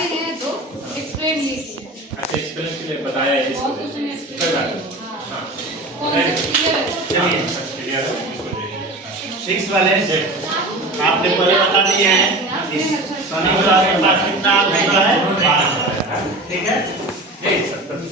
बताए हैं तो एक्सप्लेन ये किया। अच्छा एक्सप्लेन के लिए बताया है इसको। कोई बात नहीं। हां क्लियर है। 6 वाले आपने पहले बता दिए हैं शनि ग्रह के पास कितना उपग्रह है? ठीक है,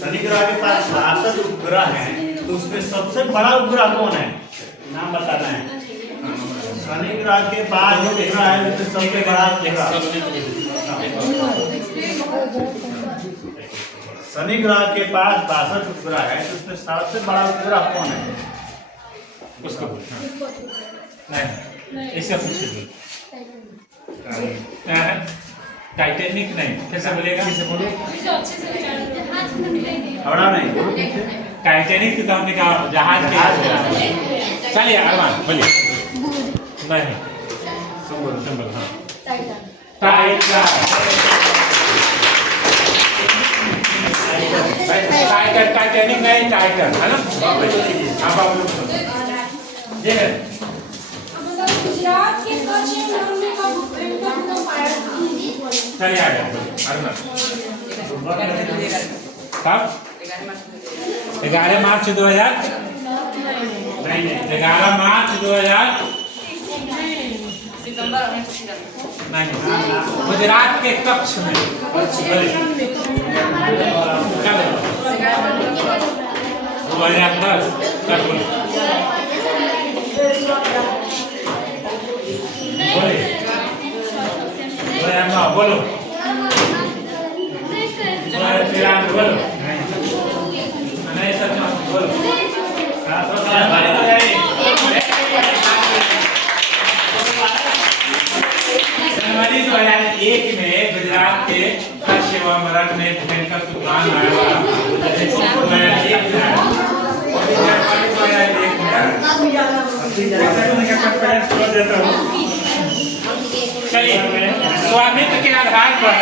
शनि ग्रह के पास 62 उपग्रह हैं, तो उसमें सबसे बड़ा उपग्रह कौन है? नाम बताना है। शनि ग्रह के पास जो उपग्रह है उसमें सबसे बड़ा उपग्रह, शनि ग्रह के पास 62 उपग्रह है, तो उसमें सबसे बड़ा उपग्रह कौन है? उसको नहीं इसका पूछिए। टाइटैनिक नहीं, कैसे बोलेगा? किसे बोलो? हवड़ा नहीं, टाइटैनिक तो हमने कहा जहाज के। चलिए अरमान बोलिए। नहीं सिंबल हाँ टाइटन। टाइटैनिक नहीं टाइटन है ना। आप ये है गुजरात के कच्छ में कब पाया था? चलिए आ गया अरमान। कब? 11 मार्च 2000 नहीं 11 मार्च 2000 नहीं गुजरात के कच्छ में। क्या 2010 कर बोलो। बोलो बोलो नहीं सच बोलो। जनवरी 2001 में गुजरात के कच्छ एवं मरठ में भयंकर तूफान आया। चलिए स्वामित्व के आधार पर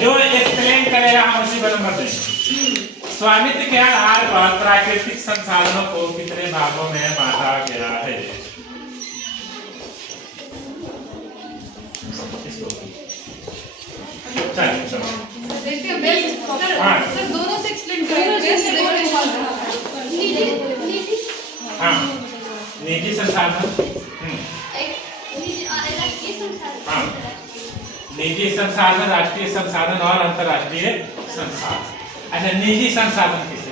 जो एक्सप्लेन करेगा हम उसी पर नंबर देंगे। स्वामित्व के आधार पर प्राकृतिक संसाधनों को कितने भागों में बांटा गया है? सर दोनों से एक्सप्लेन करेंगे। हाँ निजी संसाधन। हाँ निजी संसाधन, राष्ट्रीय संसाधन और अंतर्राष्ट्रीय संसाधन। अच्छा निजी संसाधन किसे?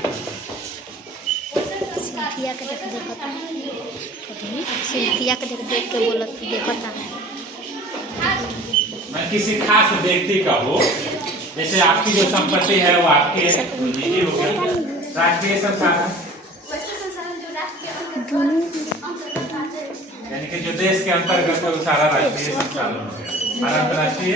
मैं किसी खास व्यक्ति का हो, जैसे आपकी जो संपत्ति है वो आपके निजी हो गया। राष्ट्रीय संसाधन यानी कि जो देश के अंतर्गत है वो सारा राष्ट्रीय संसाधन हो गया। और अंतर्राष्ट्रीय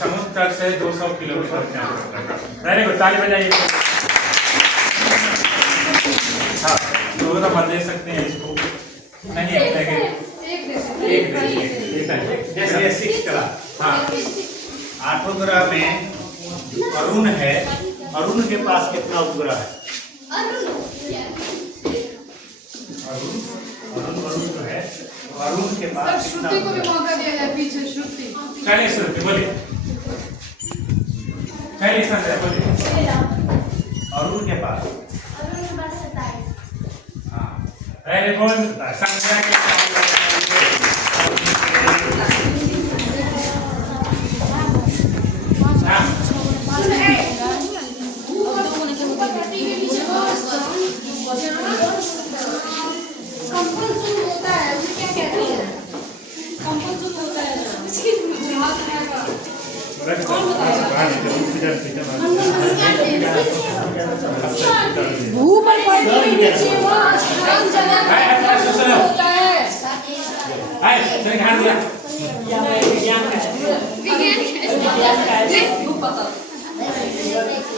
समुद्र तट से 200 किलोमीटर के अंदर। वेरी गुड, ताली बजाइए। हाँ दो नंबर दे सकते हैं इसको। नहीं एक जैसे 6 क्लास। हाँ 8 ग्रह में अरुण है, अरुण के पास कितना उपग्रह है? अरुण जो है अरुण के पास श्रुति को भी मौका दिया जाए पीछे। श्रुति चलिए श्रुति बोलिए। चलिए संजय बोलिए। अरुण के पास 27। हाँ वेरी गुड संजय के ऊपर पड़ने के नीचे वहाँ जगह होता है।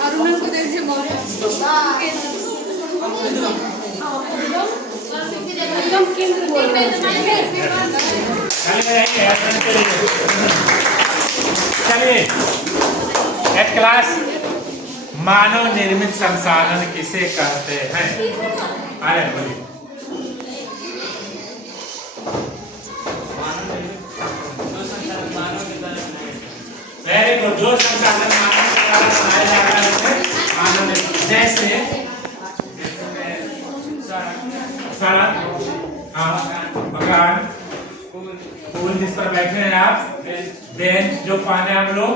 अरुण को देखिए एकदम केंद्र चलिए एक क्लास मानव निर्मित संसाधन किसे कहते हैं? अरे बोलिए। देखो जो संसाधन मानव के द्वारा बनाए जा रहे हैं मानव ने जैसे सड़क, मकान, फूल जिस पर बैठे हैं आप, बेंच जो पहने हम लोग,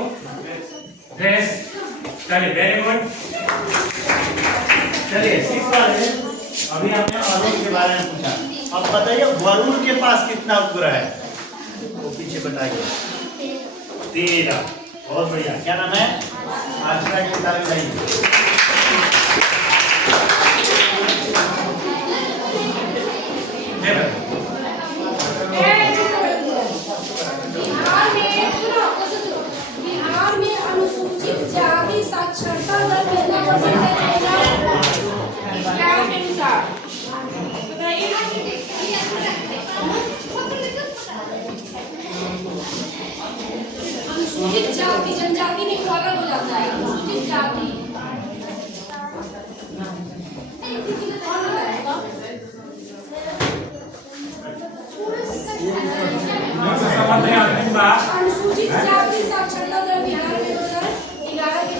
ड्रेस। चलिए वेरी गुड। चलिए 6 वाले अभी हमने अरुण के बारे में पूछा। अब बताइए वरुण के पास कितना उपग्रह है, वो पीछे बताइए। 13। बहुत बढ़िया। क्या नाम है? आश्रा की किताब बताइए। बिहार में अनुसूचित जाति साक्षरता दर कितना परसेंट है के अनुसार बताइए। अनुसूचित जाति जनजाति नहीं अलग हो जाता है। अनुसूचित जाति अनुसूचित जाति साक्षरता दर बिहार में 2011 के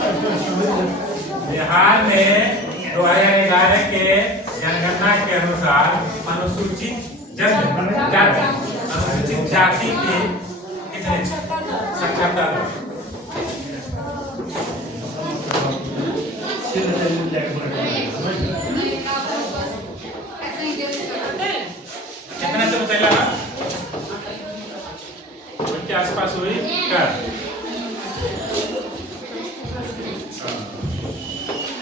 बिहार में 2011 के जनगणना के अनुसार अनुसूचित जाति के कितने साक्षरता दर? कितने से बताइए ना? के आसपास हुई क्या?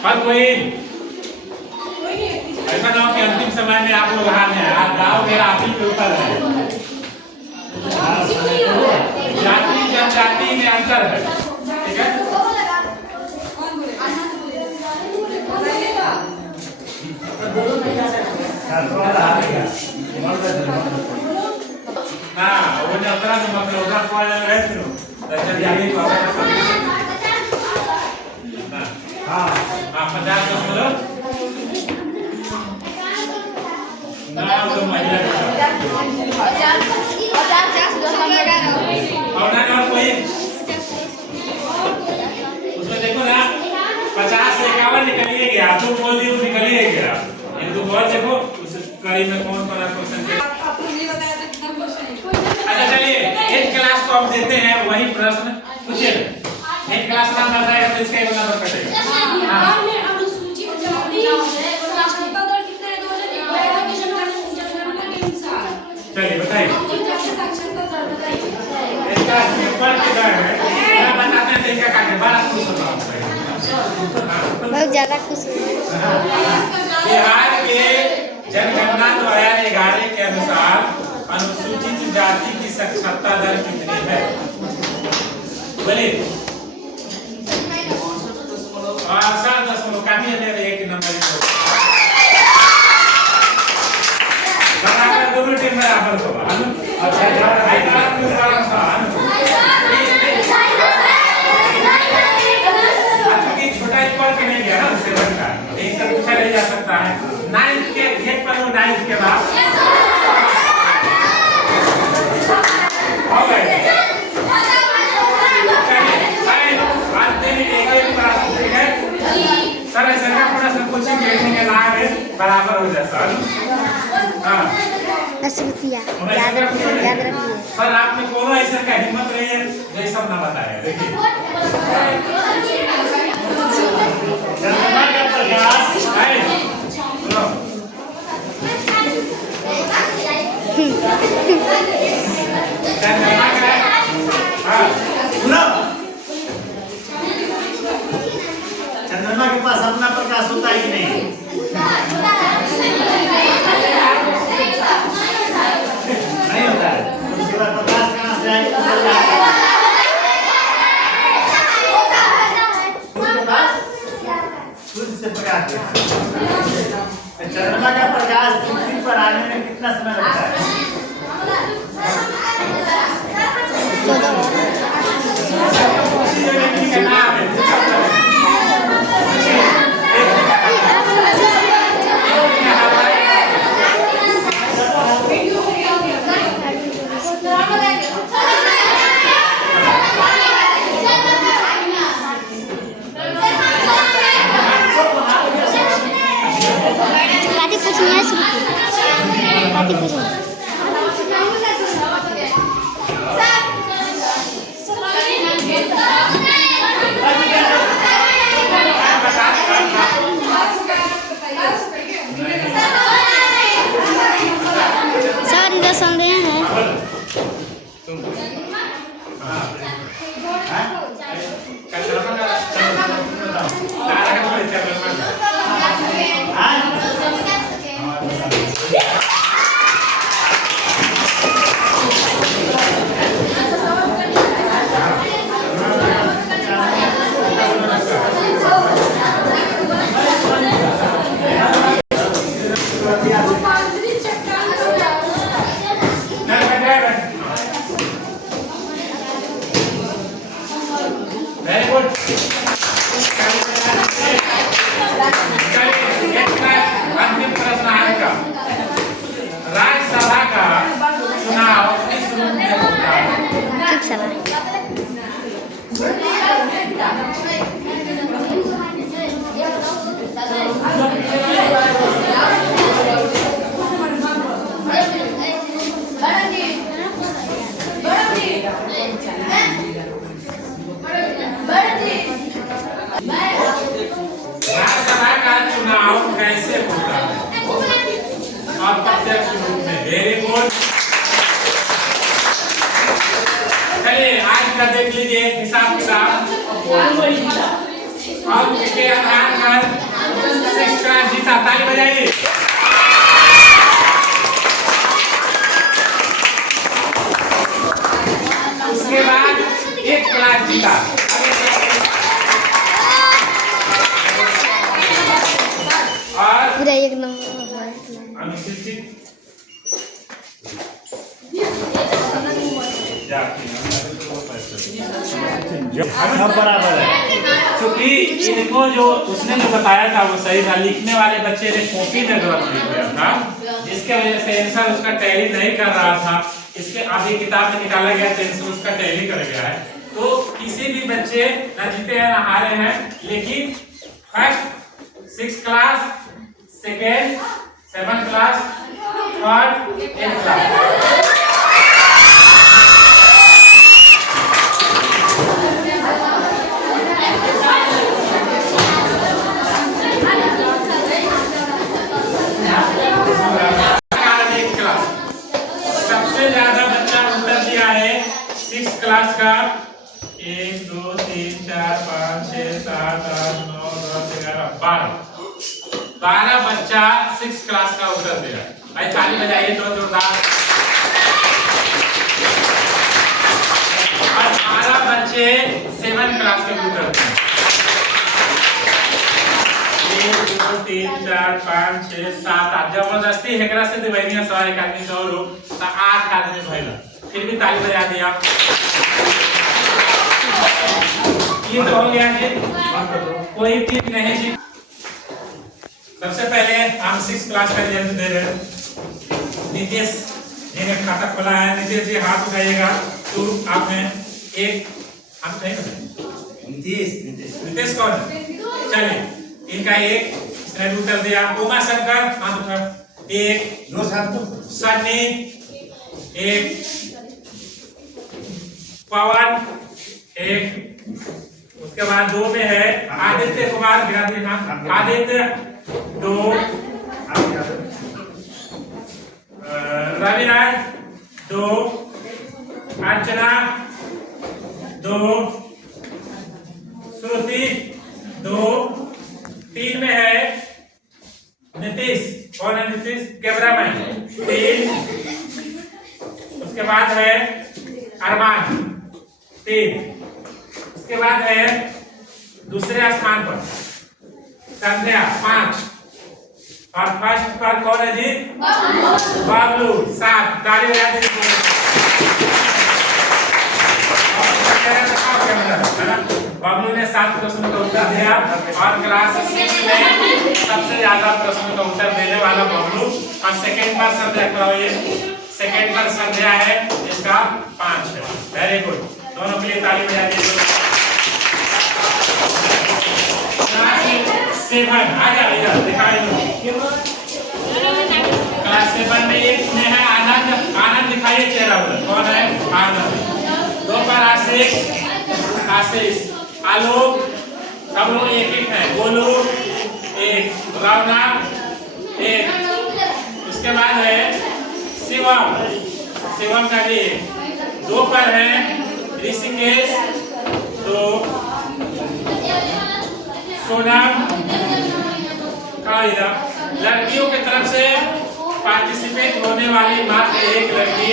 पर कोई ऐसा ना हो कि अंतिम समय में आप लोग हार हैं, आप गाँव मेरा आप ही के ऊपर है। जाति जनजाति में अंतर है, ठीक है? हाँ, वो जो अपना तो मतलब उधर पढ़ रहे थे लोग, दर्जन जाने को हाँ, 50% ना तो महिला और ना और कोई उसमें देखो ना 50 से 51 निकलिए गया, तुम बोल दी निकलिए गया, ये तो बहुत देखो उस कड़ी में कौन कौन क्वेश्चन। अच्छा चलिए एक क्लास को हम देते हैं वही प्रश्न पूछिए। एक क्लास नाम बताएगा तो इसका नंबर कटेगा। बिहार में अनुसूचित जाति साक्षरता दर कितना है 2011 के जनगणना के अनुसार? चलिए बताइए। साक्षरता दर बताइए। इसका पेपर किधर है? मैं बताते हैं देखा काटे बड़ा खुश होगा बहुत ज्यादा खुश बिहार के जनगणना 2011 के अनुसार अनुसूचित जाति की साक्षरता दर कितनी है? बोलिए। 7.0 काफी है, एक नंबर बराबर, दोनों टीम बराबर होगा। छोटा पढ़ के नहीं गया ना उससे बनता एक तक पूछा नहीं जा सकता है। 9th के एक पर 9th के बाद सर ऐसा का प्रश्न कोचिंग भेजने ना है बराबर हो जाता है। हाँ याद रखिए। सर आपने कोनो ऐसा का हिम्मत रही है जो सब ना बताया। देखिए जनगणना का प्रयास है जनगणना का हाँ सुनो, चंद्रमा के पास अपना प्रकाश होता ही नहीं, नहीं होता है। तो उसके बाद प्रकाश कहाँ से आएगा? सूर्य से प्रकाश। चंद्रमा का प्रकाश पृथ्वी पर आने में कितना समय लगता है? चलिए अंतिम प्रश्न आपका। राज्यसभा का चुनाव किस रूप में होता है? ठीक सवाल। राज्यसभा का चुनाव कैसे होता है? अप्रत्यक्ष रूप में। Very good. चलिए आज का देख लीजिए हिसाब किताब। और के आधार पर 6 क्लास जीता, ताली बजाइए। उसके बाद 1 क्लास जीता। और पूरा 1 नंबर। अनुसूचित सब बराबर है। क्योंकि इनको जो उसने जो बताया था वो सही था, लिखने वाले बच्चे ने कॉपी में गलत लिख दिया था, जिसके वजह से आंसर उसका टैली नहीं कर रहा था। इसके आधी किताब में निकाला गया तो आंसर उसका टैली कर गया है। तो किसी भी बच्चे न जीते हैं न हारे हैं, लेकिन first 6 class, second 7 class, third 8 class. सबसे ज्यादा बच्चा उत्तर दिया है 6 क्लास का। 1 2 3 4 5 6 7 8 9 10 11 12 बच्चा 6 क्लास का उत्तर दिया। भाई ताली बजाइए तो जोरदार। और 12 बच्चे 7 क्लास के उत्तर दिए। 1 2 3 4 5 6 7 8 जबरदस्ती हेकरा से दिवैनिया 100 एक आदमी 100 रो तो 8 आदमी भइला, फिर भी ताली बजा दिया। ये तो हो गया जी, कोई चीज नहीं जी। सबसे पहले हम 6 क्लास का रिजल्ट दे रहे हैं। नीतीश जी ने खाता खोला है। नीतीश जी हाथ उठाइएगा। तो आपने एक हाथ नहीं नीतीश कौन है? चलिए इनका एक इसने उत्तर दिया। उमा शंकर हाथ उठा। 1 दो साथ तो सन्नी 1, पवन 1, उसके बाद 2 में है आदित्य कुमार गिराधी नाम। आदित्य 2, रविराज 2, अर्चना 2, श्रुति 2, 3 में है नीतीश। कौन है नीतीश? कैमरामैन 3। उसके बाद है अरमान 3। उसके बाद है दूसरे स्थान पर संध्या 5। और फर्स्ट पर कौन है जी? बाबलू 7। ताली बजा दीजिए। बाबलू ने 7 प्रश्नों का उत्तर दिया और क्लास 6 में सबसे ज्यादा प्रश्नों का उत्तर देने वाला बाबलू। और सेकेंड पर संध्या कराइए। सेकेंड पर संध्या है, इसका 5 है। वेरी गुड, दोनों के लिए ताली बजा दीजिए। 7 आ जा इधर दिखाइए। क्लास 7 में एक में है आनंद। आनंद दिखाइए चेहरा उधर। कौन है? आनंद। 2 पर आशीष, आलोक, सब लोग 1-1 है। गोलू 1, रावना 1। उसके बाद है शिवम का भी 2 पर है ऋषिकेश 2, सोनम का। लड़कियों की तरफ से पार्टिसिपेट होने वाली मात्र एक लड़की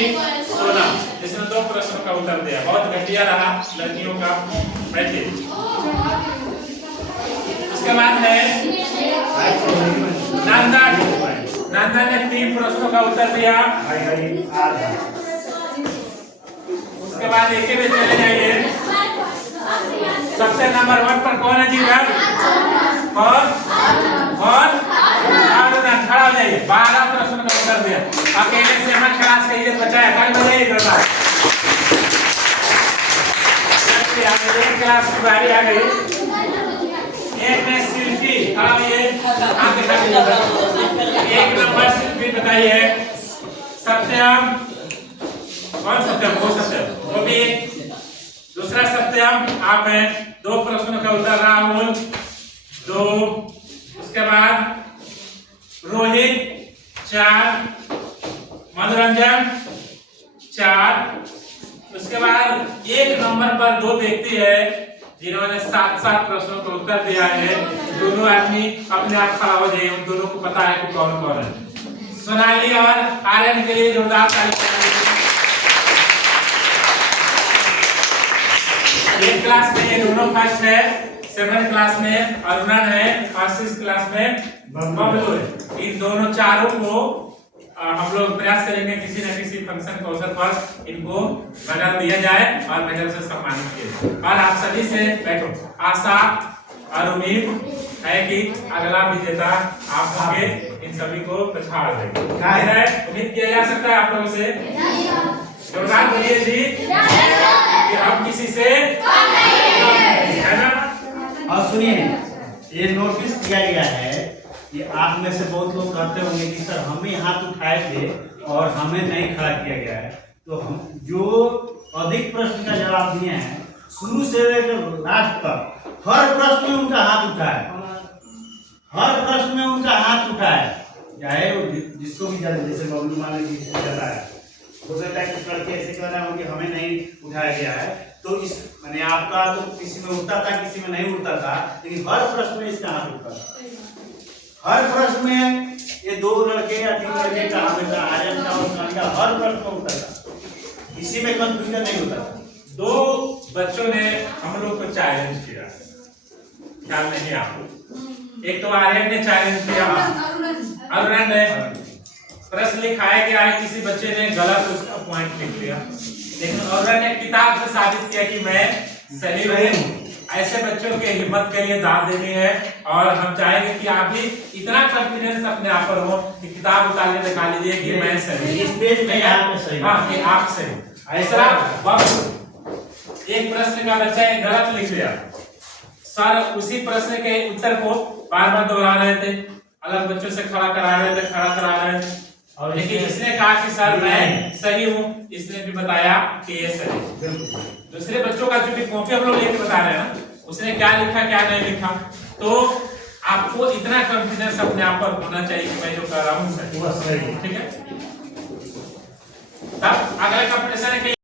सोनम, जिसने 2 प्रश्नों का उत्तर दिया। बहुत घटिया रहा लड़कियों का। बैठिए। उसके बाद है नंदन ने 3 प्रश्नों का उत्तर दिया। उसके बाद एक में चले जाइए। सबसे नंबर 1 पर कौन है जी? कौन? क्लास की बारी आ गई। एक में शिल्पी, हाँ ये आप दिखा दीजिए। एक नंबर शिल्पी बताइए। सत्यम, कौन सत्यम? वो सत्यम, वो भी। दूसरा सत्यम आप हैं। 2 प्रश्नों का उत्तर राहुल 2। उसके बाद रोहित 4, मनोरंजन 4। उसके बाद 1 नंबर पर 2 व्यक्ति है जिन्होंने 7 प्रश्नों का उत्तर दिया है। दोनों आदमी अपने आप खड़ा हो जाइए, उन दोनों को पता है कि कौन कौन है। सोनाली और आर्यन के लिए जोरदार ताली। एक क्लास में ये दोनों फर्स्ट है, 7 क्लास में अरुणन है और 6 क्लास में बबलू है। इन दोनों चारों को हम लोग प्रयास करेंगे किसी न किसी फंक्शन के अवसर पर इनको मेडल दिया जाए और मेडल से सम्मानित किया जाए। और आप सभी से बैठो, आशा और उम्मीद है कि अगला विजेता आप होंगे। इन सभी को पछाड़ देंगे। उम्मीद किया जा सकता है आप लोगों से। जोरदार बोलिए जी कि हम किसी से है ना। और सुनिए, ये नोटिस किया गया है कि आप में से बहुत लोग कहते होंगे कि सर हमें हाथ उठाए थे और हमें नहीं खड़ा किया गया है। तो हम जो अधिक प्रश्न का जवाब दिए हैं शुरू से लेकर लास्ट तक हर प्रश्न में उनका हाथ उठा है। हर प्रश्न में उनका हाथ उठा है, चाहे वो जिसको भी ज्यादा, जैसे बबलू मान लीजिए ज्यादा है, हो सकता है कुछ लड़के ऐसे कह रहे होंगे हमें नहीं उठाया गया है। तो इस मैंने आपका तो किसी में उठता था, किसी में नहीं उठता था, लेकिन हर प्रश्न में इसका हाथ उठता था। हर प्रश्न में ये 2 लड़के या 3 लड़के का हाथ उठा, आर्यन का और सोनाली का हर प्रश्न में उठता था। इसी में कंफ्यूजन नहीं होता था। 2 बच्चों ने हम लोग को चैलेंज किया, ख्याल नहीं आपको। एक तो आर्यन ने चैलेंज किया, अरुणन ने प्रश्न लिखाया गया है, किसी बच्चे ने गलत उसका पॉइंट लिख लिया, लेकिन अरुणन ने किताब से साबित किया कि मैं सही हूँ। ऐसे बच्चों के हिम्मत के लिए दाद देनी है और हम चाहेंगे कि आप भी इतना कॉन्फिडेंस अपने आप पर हो कि किताब उतार के दिखा लीजिए कि मैं सही, इस पेज में आप सही, हाँ कि आप सही। ऐसा वक्त एक प्रश्न का बच्चा गलत लिख लिया, सर उसी प्रश्न के उत्तर को बार-बार दोहरा रहे थे, अलग बच्चों से खड़ा करा रहे थे और लेकिन इसने कहा कि सर मैं सही हूँ, इसने भी बताया कि ये सही। दूसरे बच्चों का जो भी कॉपी हम लोग लेके बता रहे हैं ना, उसने क्या लिखा क्या नहीं लिखा, तो आपको इतना कॉन्फिडेंस अपने आप पर होना चाहिए कि मैं जो कर रहा हूँ सही, ठीक है। तब अगला कंपटीशन है